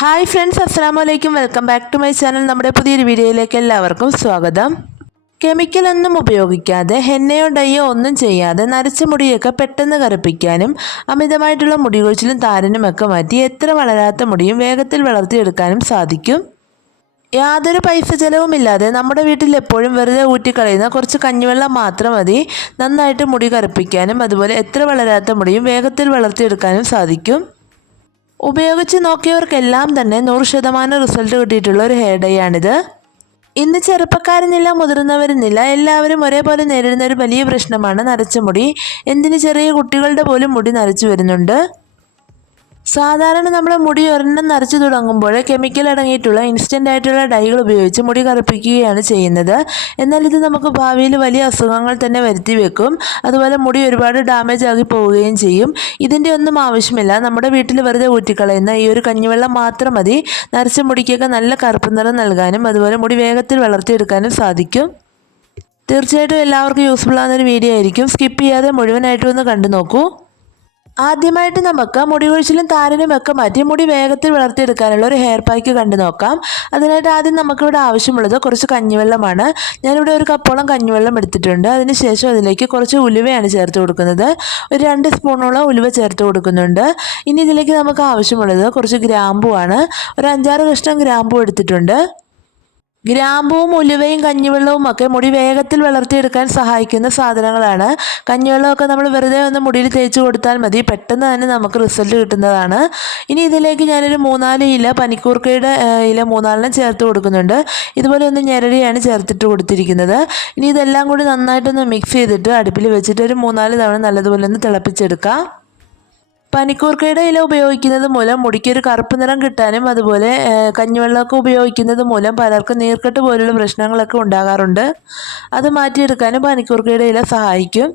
Hi friends അസ്സാം വലൈക്കും welcome back to my channel നമ്മുടെ പുതിയൊരു വീഡിയോയിലേക്ക് എല്ലാവർക്കും സ്വാഗതം. കെമിക്കൽ ഒന്നും ഉപയോഗിക്കാതെ ഹെന്നയോ ഡയ്യോ ഒന്നും ചെയ്യാതെ നരച്ച മുടിയൊക്കെ പെട്ടെന്ന് കറുപ്പിക്കാനും അമിതമായിട്ടുള്ള മുടി കൊഴിച്ചിലും താരനുമൊക്കെ മാറ്റി എത്ര വളരാത്ത മുടിയും വേഗത്തിൽ വളർത്തിയെടുക്കാനും സാധിക്കും. യാതൊരു പൈസ ചെലവുമില്ലാതെ നമ്മുടെ വീട്ടിൽ എപ്പോഴും വെറുതെ ഊറ്റിക്കളയുന്ന കുറച്ച് കഞ്ഞിവെള്ളം മാത്രം മതി. നന്നായിട്ട് മുടി കറുപ്പിക്കാനും അതുപോലെ എത്ര വളരാത്ത മുടിയും വേഗത്തിൽ വളർത്തിയെടുക്കാനും സാധിക്കും. ഉപയോഗിച്ച് നോക്കിയവർക്കെല്ലാം തന്നെ നൂറ് ശതമാനം റിസൾട്ട് കിട്ടിയിട്ടുള്ള ഒരു ഹെയർ ഡൈ ആണിത്. ഇന്ന് ചെറുപ്പക്കാരെന്നില്ല മുതിർന്നവരെന്നില്ല എല്ലാവരും ഒരേപോലെ നേരിടുന്ന ഒരു വലിയ പ്രശ്നമാണ് നരച്ച മുടി എന്തിന് ചെറിയ കുട്ടികളുടെ പോലും മുടി നരച്ചു വരുന്നുണ്ട്? സാധാരണ നമ്മൾ മുടി ഒരെണ്ണം നിറച്ചു തുടങ്ങുമ്പോൾ കെമിക്കൽ അടങ്ങിയിട്ടുള്ള ഇൻസ്റ്റന്റ് ആയിട്ടുള്ള ഡൈകൾ ഉപയോഗിച്ച് മുടി കറുപ്പിക്കുകയാണ് ചെയ്യുന്നത്. എന്നാൽ ഇത് നമുക്ക് ഭാവിയിൽ വലിയ അസുഖങ്ങൾ തന്നെ വരുത്തി വെക്കും. അതുപോലെ മുടി ഒരുപാട് ഡാമേജ് ആകി പോവുകയും ചെയ്യും. ഇതിന്റെ ഒന്നും ആവശ്യമില്ല. നമ്മുടെ വീട്ടിൽ വെറുതെ ഊറ്റിക്കളയുന്ന ഈ ഒരു കഞ്ഞിവെള്ളം മാത്രം മതി. നരച്ച മുടിക്കൊക്കെ നല്ല കറുപ്പ് നിറം നൽകാനും അതുപോലെ മുടി വേഗത്തിൽ വളർത്തിയെടുക്കാനും സാധിക്കും. തീർച്ചയായിട്ടും എല്ലാവർക്കും യൂസ്ഫുൾ ആകുന്ന ഒരു വീഡിയോ ആയിരിക്കും. സ്കിപ്പ് ചെയ്യാതെ മുഴുവനായിട്ടും ഒന്ന് കണ്ടു നോക്കൂ. ആദ്യമായിട്ട് നമുക്ക് മുടി കൊഴിച്ചിലും താരനും ഒക്കെ മാറ്റി മുടി വേഗത്തിൽ വളർത്തിയെടുക്കാനുള്ള ഒരു ഹെയർ പാക്ക് കണ്ടു നോക്കാം. അതിനായിട്ട് ആദ്യം നമുക്കിവിടെ ആവശ്യമുള്ളത് കുറച്ച് കഞ്ഞിവെള്ളമാണ്. ഞാനിവിടെ ഒരു കപ്പോളം കഞ്ഞിവെള്ളം എടുത്തിട്ടുണ്ട്. അതിനുശേഷം അതിലേക്ക് കുറച്ച് ഉലുവയാണ് ചേർത്ത് കൊടുക്കുന്നത്. ഒരു രണ്ട് സ്പൂണോളം ഉലുവ ചേർത്ത് കൊടുക്കുന്നുണ്ട്. ഇനി ഇതിലേക്ക് നമുക്ക് ആവശ്യമുള്ളത് കുറച്ച് ഗ്രാമ്പുവാണ്. ഒരു അഞ്ചാറ് കഷ്ണം ഗ്രാമ്പു എടുത്തിട്ടുണ്ട്. ഗ്രാമ്പുവും ഉലുവയും കഞ്ഞിവെള്ളവും ഒക്കെ മുടി വേഗത്തിൽ വളർത്തിയെടുക്കാൻ സഹായിക്കുന്ന സാധനങ്ങളാണ്. കഞ്ഞിവെള്ളമൊക്കെ നമ്മൾ വെറുതെ ഒന്ന് മുടിയിൽ തേച്ച് കൊടുത്താൽ മതി. പെട്ടെന്ന് തന്നെ നമുക്ക് റിസൾട്ട് കിട്ടുന്നതാണ്. ഇനി ഇതിലേക്ക് ഞാനൊരു മൂന്നാൽ ഇല പനിക്കൂർക്കയുടെ ഇല മൂന്നാലിനും ചേർത്ത് കൊടുക്കുന്നുണ്ട്. ഇതുപോലെ ഒന്ന് ഞെരടിയാണ് ചേർത്തിട്ട് കൊടുത്തിരിക്കുന്നത്. ഇനി ഇതെല്ലാം കൂടി നന്നായിട്ടൊന്ന് മിക്സ് ചെയ്തിട്ട് അടുപ്പിൽ വെച്ചിട്ട് ഒരു മൂന്നാൽ തവണ നല്ലതുപോലെ ഒന്ന് തിളപ്പിച്ചെടുക്കാം. പനിക്കൂർക്കയുടെ ഇല ഉപയോഗിക്കുന്നത് മൂലം മുടിക്കൊരു കറുപ്പ് നിറം കിട്ടാനും അതുപോലെ കഞ്ഞിവെള്ളമൊക്കെ ഉപയോഗിക്കുന്നത് മൂലം പലർക്കും നീർക്കെട്ട് പോലുള്ള പ്രശ്നങ്ങളൊക്കെ ഉണ്ടാകാറുണ്ട്. അത് മാറ്റിയെടുക്കാനും പനിക്കൂർക്കയുടെ ഇല സഹായിക്കും.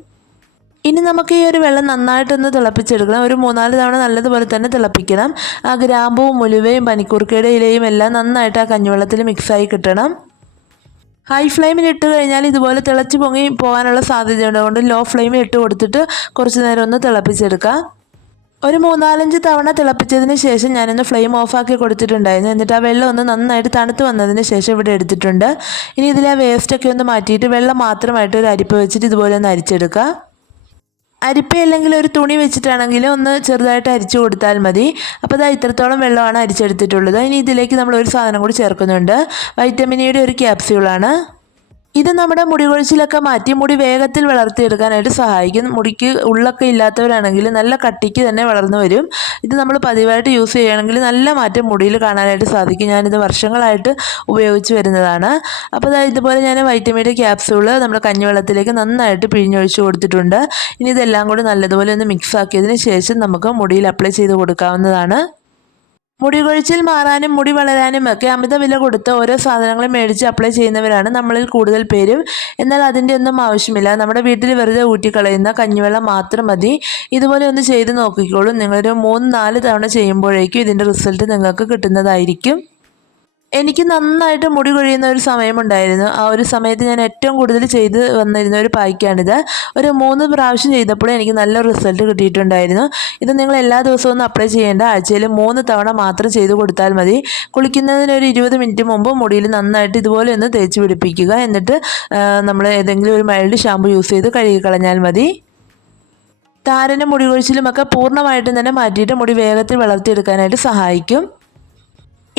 ഇനി നമുക്ക് ഈ ഒരു വെള്ളം നന്നായിട്ടൊന്ന് തിളപ്പിച്ചെടുക്കണം. ഒരു മൂന്നാൽ തവണ നല്ലതുപോലെ തന്നെ തിളപ്പിക്കണം. ആ ഗ്രാമ്പുവും ഉലുവയും പനിക്കൂർക്കയുടെ ഇലയും എല്ലാം നന്നായിട്ട് ആ കഞ്ഞിവെള്ളത്തിൽ മിക്സായി കിട്ടണം. ഹൈ ഫ്ലെയിമിൽ ഇട്ട് കഴിഞ്ഞാൽ ഇതുപോലെ തിളച്ച് പൊങ്ങി പോകാനുള്ള സാധ്യതയുണ്ട്. അതുകൊണ്ട് ലോ ഫ്ലെയിമിൽ ഇട്ട് കൊടുത്തിട്ട് കുറച്ച് നേരം ഒന്ന് തിളപ്പിച്ചെടുക്കാം. ഒരു മൂന്നാലഞ്ച് തവണ തിളപ്പിച്ചതിന് ശേഷം ഞാനൊന്ന് ഫ്ലെയിം ഓഫാക്കി കൊടുത്തിട്ടുണ്ടായിരുന്നു. എന്നിട്ട് ആ വെള്ളം ഒന്ന് നന്നായിട്ട് തണുത്ത് വന്നതിന് ശേഷം ഇവിടെ എടുത്തിട്ടുണ്ട്. ഇനി ഇതിലെ ആ വേസ്റ്റൊക്കെ ഒന്ന് മാറ്റിയിട്ട് വെള്ളം മാത്രമായിട്ട് ഒരു അരിപ്പ വെച്ചിട്ട് ഇതുപോലെ ഒന്ന് അരിച്ചെടുക്കുക അരിപ്പ അല്ലെങ്കിൽ ഒരു തുണി വെച്ചിട്ടാണെങ്കിലും ഒന്ന് ചെറുതായിട്ട് അരിച്ചു കൊടുത്താൽ മതി. അപ്പോൾ ഇതാ ഇത്രത്തോളം വെള്ളമാണ് അരിച്ചെടുത്തിട്ടുള്ളത്. ഇനി ഇതിലേക്ക് നമ്മൾ ഒരു സാധനം കൂടി ചേർക്കുന്നുണ്ട്. വൈറ്റമിനിയുടെ ഒരു ക്യാപ്സ്യൂളാണ് ഇത് നമ്മുടെ മുടി കൊഴിച്ചിലൊക്കെ മാറ്റി മുടി വേഗത്തിൽ വളർത്തിയെടുക്കാനായിട്ട് സഹായിക്കും. മുടിക്ക് ഉള്ളൊക്കെ ഇല്ലാത്തവരാണെങ്കിൽ നല്ല കട്ടിക്ക് തന്നെ വളർന്നു വരും. ഇത് നമ്മൾ പതിവായിട്ട് യൂസ് ചെയ്യുകയാണെങ്കിൽ നല്ല മാറ്റം മുടിയിൽ കാണാനായിട്ട് സാധിക്കും. ഞാനിത് വർഷങ്ങളായിട്ട് ഉപയോഗിച്ച് വരുന്നതാണ്. അപ്പോൾ അതായത് ഇതുപോലെ ഞാൻ വൈറ്റമിന്റെ ക്യാപ്സ്യൂൾ നമ്മുടെ കഞ്ഞിവെള്ളത്തിലേക്ക് നന്നായിട്ട് പിഴിഞ്ഞൊഴിച്ച് കൊടുത്തിട്ടുണ്ട്. ഇനി ഇതെല്ലാം കൂടി നല്ലതുപോലെ ഒന്ന് മിക്സ് ആക്കിയതിന് ശേഷം നമുക്ക് മുടിയിൽ അപ്ലൈ ചെയ്ത് കൊടുക്കാവുന്നതാണ്. മുടി കൊഴിച്ചിൽ മാറാനും മുടി വളരാനും ഒക്കെ അമിത വില കൊടുത്ത് ഓരോ സാധനങ്ങളും മേടിച്ച് അപ്ലൈ ചെയ്യുന്നവരാണ് നമ്മളിൽ കൂടുതൽ പേരും. എന്നാൽ അതിന്റെ ഒന്നും ആവശ്യമില്ല. നമ്മുടെ വീട്ടിൽ വെറുതെ ഊറ്റിക്കളയുന്ന കഞ്ഞിവെള്ളം മാത്രം മതി. ഇതുപോലെ ഒന്ന് ചെയ്ത് നോക്കിക്കോളൂ. നിങ്ങളൊരു മൂന്ന് നാല് തവണ ചെയ്യുമ്പോഴേക്കും ഇതിന്റെ റിസൾട്ട് നിങ്ങൾക്ക് കിട്ടുന്നതായിരിക്കും. എനിക്ക് നന്നായിട്ട് മുടി കൊഴിയുന്ന ഒരു സമയമുണ്ടായിരുന്നു. ആ ഒരു സമയത്ത് ഞാൻ ഏറ്റവും കൂടുതൽ ചെയ്ത് വന്നിരുന്ന ഒരു പായ്ക്കാണിത്. ഒരു മൂന്ന് പ്രാവശ്യം ചെയ്തപ്പോഴും എനിക്ക് നല്ല റിസൾട്ട് കിട്ടിയിട്ടുണ്ടായിരുന്നു. ഇത് നിങ്ങൾ എല്ലാ ദിവസവും ഒന്നും അപ്ലൈ ചെയ്യേണ്ട. ആഴ്ചയിൽ മൂന്ന് തവണ മാത്രം ചെയ്ത് കൊടുത്താൽ മതി. കുളിക്കുന്നതിന് ഒരു ഇരുപത് മിനിറ്റ് മുമ്പ് മുടിയിൽ നന്നായിട്ട് ഇതുപോലെ ഒന്ന് തേച്ച് പിടിപ്പിക്കുക. എന്നിട്ട് നമ്മൾ ഏതെങ്കിലും ഒരു മൈൽഡ് ഷാമ്പു യൂസ് ചെയ്ത് കഴുകി കളഞ്ഞാൽ മതി. താരനും മുടി കൊഴിച്ചിലുമൊക്കെ പൂർണമായിട്ടും തന്നെ മാറ്റിയിട്ട് മുടി വേഗത്തിൽ വളർത്തിയെടുക്കാനായിട്ട് സഹായിക്കും.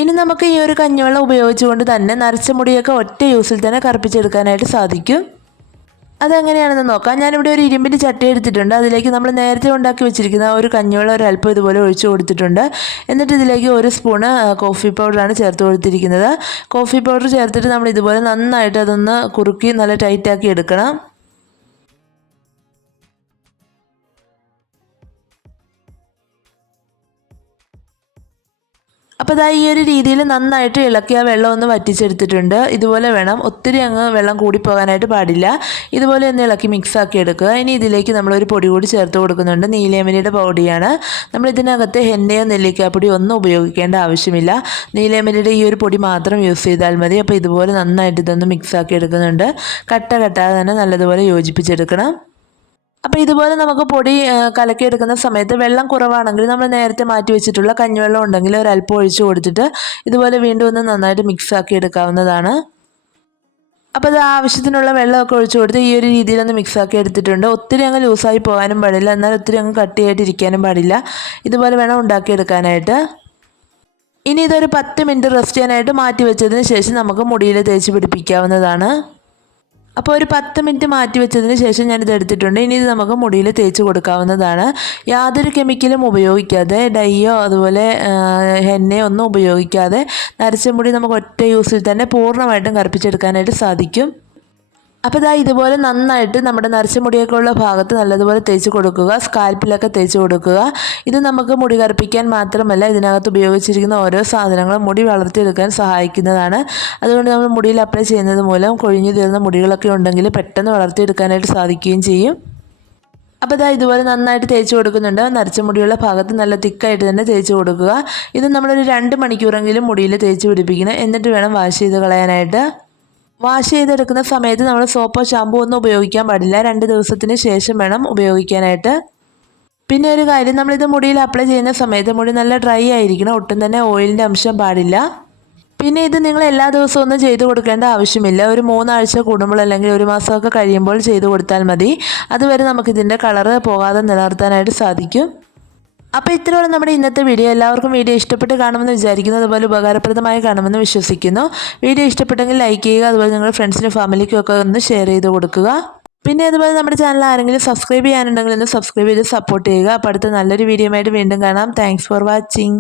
ഇനി നമുക്ക് ഈ ഒരു കഞ്ഞിവെള്ളം ഉപയോഗിച്ചുകൊണ്ട് തന്നെ നരച്ച മുടിയൊക്കെ ഒറ്റ യൂസിൽ തന്നെ കറുപ്പിച്ചെടുക്കാനായിട്ട് സാധിക്കും. അതെങ്ങനെയാണെന്ന് നോക്കാം. ഞാനിവിടെ ഒരു ഇരുമ്പിന്റെ ചട്ടി എടുത്തിട്ടുണ്ട്. അതിലേക്ക് നമ്മൾ നേരത്തെ ഉണ്ടാക്കി വെച്ചിരിക്കുന്ന ഒരു കഞ്ഞിവെള്ളം ഒരു അല്പം ഇതുപോലെ ഒഴിച്ചു കൊടുത്തിട്ടുണ്ട്. എന്നിട്ട് ഇതിലേക്ക് ഒരു സ്പൂണ് കോഫി പൗഡറാണ് ചേർത്ത് കൊടുത്തിരിക്കുന്നത്. കോഫി പൗഡർ ചേർത്തിട്ട് നമ്മൾ ഇതുപോലെ നന്നായിട്ട് അതൊന്ന് കുറുക്കി നല്ല ടൈറ്റാക്കി എടുക്കണം. അപ്പോൾ ഇതാ ഈ ഒരു രീതിയിൽ നന്നായിട്ട് ഇളക്കി ആ വെള്ളം ഒന്ന് വറ്റിച്ചെടുത്തിട്ടുണ്ട്. ഇതുപോലെ വേണം. ഒത്തിരി അങ്ങ് വെള്ളം കൂടി പോകാനായിട്ട് പാടില്ല. ഇതുപോലെ ഒന്ന് ഇളക്കി മിക്സ് ആക്കി എടുക്കുക. ഇനി ഇതിലേക്ക് നമ്മളൊരു പൊടി കൂടി ചേർത്ത് കൊടുക്കുന്നുണ്ട്. നീലേമരിയുടെ പൊടിയാണ്. നമ്മൾ ഇതിനകത്ത് ഹെന്നയോ നെല്ലിക്കാപ്പൊടി ഒന്നും ഉപയോഗിക്കേണ്ട ആവശ്യമില്ല. നീലേമരിയുടെ ഈ ഒരു പൊടി മാത്രം യൂസ് ചെയ്താൽ മതി. അപ്പോൾ ഇതുപോലെ നന്നായിട്ട് ഇതൊന്ന് മിക്സ് ആക്കി എടുക്കുന്നുണ്ട്. കട്ട കട്ടാതെ തന്നെ നല്ലതുപോലെ യോജിപ്പിച്ചെടുക്കണം. അപ്പോൾ ഇതുപോലെ നമുക്ക് പൊടി കലക്കിയെടുക്കുന്ന സമയത്ത് വെള്ളം കുറവാണെങ്കിൽ നമ്മൾ നേരത്തെ മാറ്റി വെച്ചിട്ടുള്ള കഞ്ഞിവെള്ളം ഉണ്ടെങ്കിൽ ഒരല്പം ഒഴിച്ചു കൊടുത്തിട്ട് ഇതുപോലെ വീണ്ടും ഒന്ന് നന്നായിട്ട് മിക്സ് ആക്കി എടുക്കാവുന്നതാണ്. അപ്പോൾ അത് ആവശ്യത്തിനുള്ള വെള്ളമൊക്കെ ഒഴിച്ചു കൊടുത്ത് ഈ ഒരു രീതിയിലൊന്ന് മിക്സ് ആക്കി എടുത്തിട്ടുണ്ട്. ഒത്തിരി അങ്ങ് ലൂസായി പോകാനും പാടില്ല. എന്നാൽ ഒത്തിരി അങ്ങ് കട്ടിയായിട്ട് ഇരിക്കാനും പാടില്ല. ഇതുപോലെ വേണം ഉണ്ടാക്കിയെടുക്കാനായിട്ട്. ഇനി ഇതൊരു പത്ത് മിനിറ്റ് റെസ്റ്റ് ചെയ്യാനായിട്ട് മാറ്റി വെച്ചതിന് ശേഷം നമുക്ക് മുടിയിൽ തേച്ച് പിടിപ്പിക്കാവുന്നതാണ്. അപ്പോൾ ഒരു പത്ത് മിനിറ്റ് മാറ്റി വെച്ചതിന് ശേഷം ഞാനിത് എടുത്തിട്ടുണ്ട്. ഇനി ഇത് നമുക്ക് മുടിയിൽ തേച്ച് കൊടുക്കാവുന്നതാണ്. യാതൊരു കെമിക്കലും ഉപയോഗിക്കാതെ ഡൈയോ അതുപോലെ എണ്ണയോ ഒന്നും ഉപയോഗിക്കാതെ നരച്ച മുടി നമുക്ക് ഒറ്റ യൂസിൽ തന്നെ പൂർണമായിട്ടും കറുപ്പിച്ചെടുക്കാനായിട്ട് സാധിക്കും. അപ്പോൾ ഇതാ ഇതുപോലെ നന്നായിട്ട് നമ്മുടെ നരച്ച മുടിയൊക്കെ ഉള്ള ഭാഗത്ത് നല്ലതുപോലെ തേച്ച് കൊടുക്കുക സ്കാൽപ്പിലൊക്കെ തേച്ച് കൊടുക്കുക. ഇത് നമുക്ക് മുടി കറുപ്പിക്കാൻ മാത്രമല്ല ഇതിനകത്ത് ഉപയോഗിച്ചിരിക്കുന്ന ഓരോ സാധനങ്ങളും മുടി വളർത്തിയെടുക്കാൻ സഹായിക്കുന്നതാണ്. അതുകൊണ്ട് നമ്മൾ മുടിയിൽ അപ്ലൈ ചെയ്യുന്നത് മൂലം കൊഴിഞ്ഞു തീർന്ന മുടികളൊക്കെ ഉണ്ടെങ്കിൽ പെട്ടെന്ന് വളർത്തിയെടുക്കാനായിട്ട് സാധിക്കുകയും ചെയ്യും. അപ്പോൾ ഇതാ ഇതുപോലെ നന്നായിട്ട് തേച്ച് കൊടുക്കുന്നുണ്ട്. നരച്ച മുടിയുള്ള ഭാഗത്ത് നല്ല തിക്കായിട്ട് തന്നെ തേച്ച് കൊടുക്കുക. ഇത് നമ്മളൊരു രണ്ട് മണിക്കൂറെങ്കിലും മുടിയിൽ തേച്ച് പിടിപ്പിക്കണം. എന്നിട്ട് വേണം വാഷ് ചെയ്ത് കളയാനായിട്ട്. വാഷ് ചെയ്തെടുക്കുന്ന സമയത്ത് നമ്മൾ സോപ്പോ ഷാമ്പു ഒന്നും ഉപയോഗിക്കാൻ പാടില്ല. രണ്ട് ദിവസത്തിന് ശേഷം വേണം ഉപയോഗിക്കാനായിട്ട്. പിന്നെ ഒരു കാര്യം നമ്മളിത് മുടിയിൽ അപ്ലൈ ചെയ്യുന്ന സമയത്ത് മുടി നല്ല ഡ്രൈ ആയിരിക്കണം. ഒട്ടും തന്നെ ഓയിലിന്റെ അംശം പാടില്ല. പിന്നെ ഇത് നിങ്ങൾ എല്ലാ ദിവസവും ഒന്നും ചെയ്തു കൊടുക്കേണ്ട ആവശ്യമില്ല. ഒരു മൂന്നാഴ്ച കൂടുമ്പോൾ അല്ലെങ്കിൽ ഒരു മാസമൊക്കെ കഴിയുമ്പോൾ ചെയ്തു കൊടുത്താൽ മതി. അതുവരെ നമുക്കിതിന്റെ കളറ് പോകാതെ നിലനിർത്താനായിട്ട് സാധിക്കും. അപ്പോൾ ഇത്രയുള്ള നമ്മുടെ ഇന്നത്തെ വീഡിയോ. എല്ലാവർക്കും വീഡിയോ ഇഷ്ടപ്പെട്ട് കാണുമെന്ന് വിചാരിക്കുന്നു. അതുപോലെ ഉപകാരപ്രദമായി കാണുമെന്ന് വിശ്വസിക്കുന്നു. വീഡിയോ ഇഷ്ടപ്പെട്ടെങ്കിൽ ലൈക്ക് ചെയ്യുക. അതുപോലെ നിങ്ങളുടെ ഫ്രണ്ട്സിനും ഫാമിലിക്കും ഒക്കെ ഒന്ന് ഷെയർ ചെയ്ത് കൊടുക്കുക. പിന്നെ അതുപോലെ നമ്മുടെ ചാനൽ ആരെങ്കിലും സബ്സ്ക്രൈബ് ചെയ്യാനുണ്ടെങ്കിൽ ഒന്ന് സബ്സ്ക്രൈബ് ചെയ്ത് സപ്പോർട്ട് ചെയ്യുക. അപ്പോൾ അടുത്ത നല്ലൊരു വീഡിയോ ആയിട്ട് വീണ്ടും കാണാം. Thanks for watching